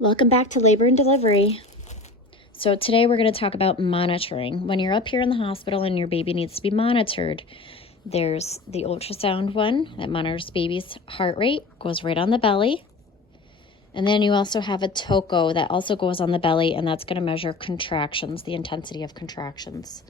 Welcome back to Labor and Delivery. So today we're going to talk about monitoring. When you're up here in the hospital and your baby needs to be monitored, there's the ultrasound one that monitors baby's heart rate, goes right on the belly. And then you also have a toco that also goes on the belly, and that's going to measure contractions, the intensity of contractions.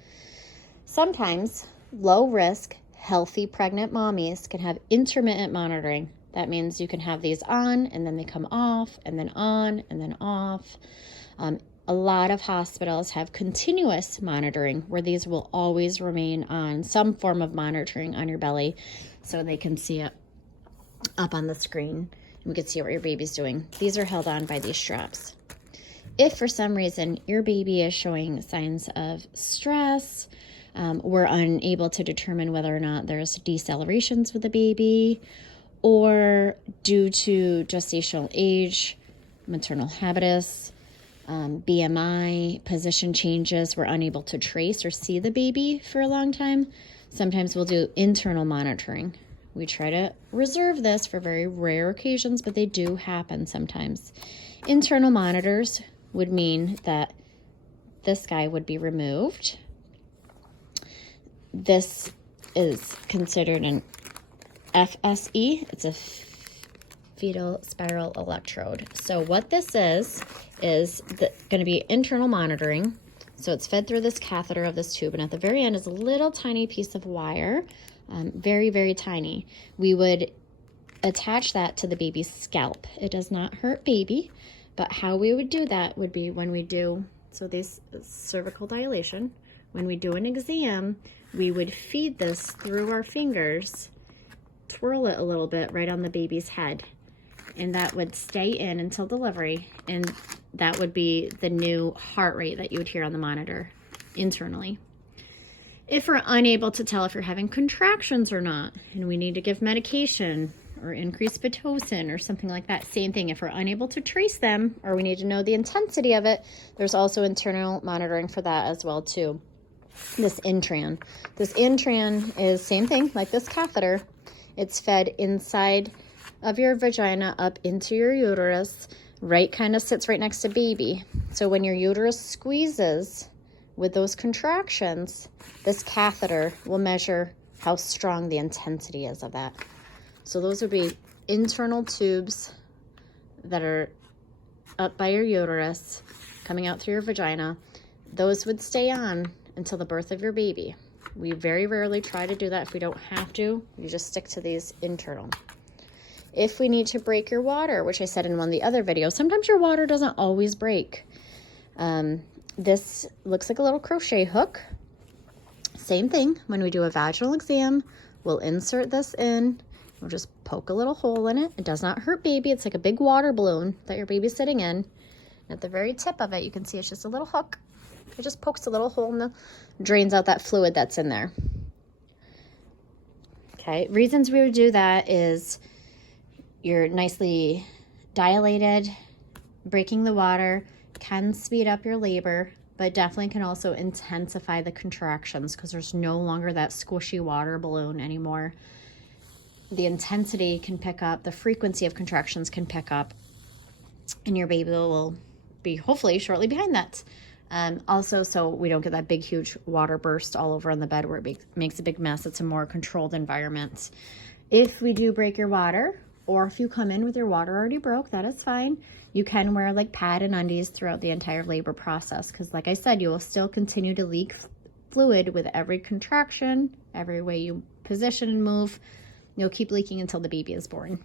Sometimes low risk, healthy pregnant mommies can have intermittent monitoring. That means you can have these on and then they come off and then on and then off. A lot of hospitals have continuous monitoring where these will always remain on, some form of monitoring on your belly so they can see it up on the screen and we can see what your baby's doing. These are held on by these straps. If for some reason your baby is showing signs of stress, we're unable to determine whether or not there's decelerations with the baby, or due to gestational age, maternal habitus, BMI, position changes, we're unable to trace or see the baby for a long time. Sometimes we'll do internal monitoring. We try to reserve this for very rare occasions, but they do happen sometimes. Internal monitors would mean that this guy would be removed. This is considered an FSE. It's a fetal spiral electrode. So what this is going to be internal monitoring. So it's fed through this catheter of this tube, and at the very end is a little tiny piece of wire, very, very tiny. We would attach that to the baby's scalp. It does not hurt baby, but how we would do that would be when we do, so this cervical dilation, when we do an exam, we would feed this through our fingers, twirl it a little bit right on the baby's head, and that would stay in until delivery, and that would be the new heart rate that you would hear on the monitor internally. If we're unable to tell if you're having contractions or not, and we need to give medication or increase Pitocin or something like that, same thing. If we're unable to trace them or we need to know the intensity of it, there's also internal monitoring for that as well too. This Intran. This Intran is same thing like this catheter. It's fed inside of your vagina up into your uterus, kind of sits right next to baby. So when your uterus squeezes with those contractions, this catheter will measure how strong the intensity is of that. So those would be internal tubes that are up by your uterus, coming out through your vagina. Those would stay on until the birth of your baby. We very rarely try to do that. If we don't have to, you just stick to these internal. If we need to break your water, which I said in one of the other videos, sometimes your water doesn't always break. This looks like a little crochet hook. Same thing, when we do a vaginal exam, we'll insert this in. We'll just poke a little hole in it. It does not hurt baby. It's like a big water balloon that your baby's sitting in. At the very tip of it, you can see it's just a little hook. It just pokes a little hole in the, drains out that fluid that's in there. Okay, reasons we would do that is you're nicely dilated, breaking the water can speed up your labor, but definitely can also intensify the contractions because there's no longer that squishy water balloon anymore. The intensity can pick up, the frequency of contractions can pick up, and your baby will be hopefully shortly behind that. Also, so we don't get that big, huge water burst all over on the bed where it makes a big mess. It's a more controlled environment. If we do break your water, or if you come in with your water already broke, that is fine. You can wear like pad and undies throughout the entire labor process because like I said, you will still continue to leak fluid with every contraction, every way you position and move. You'll keep leaking until the baby is born.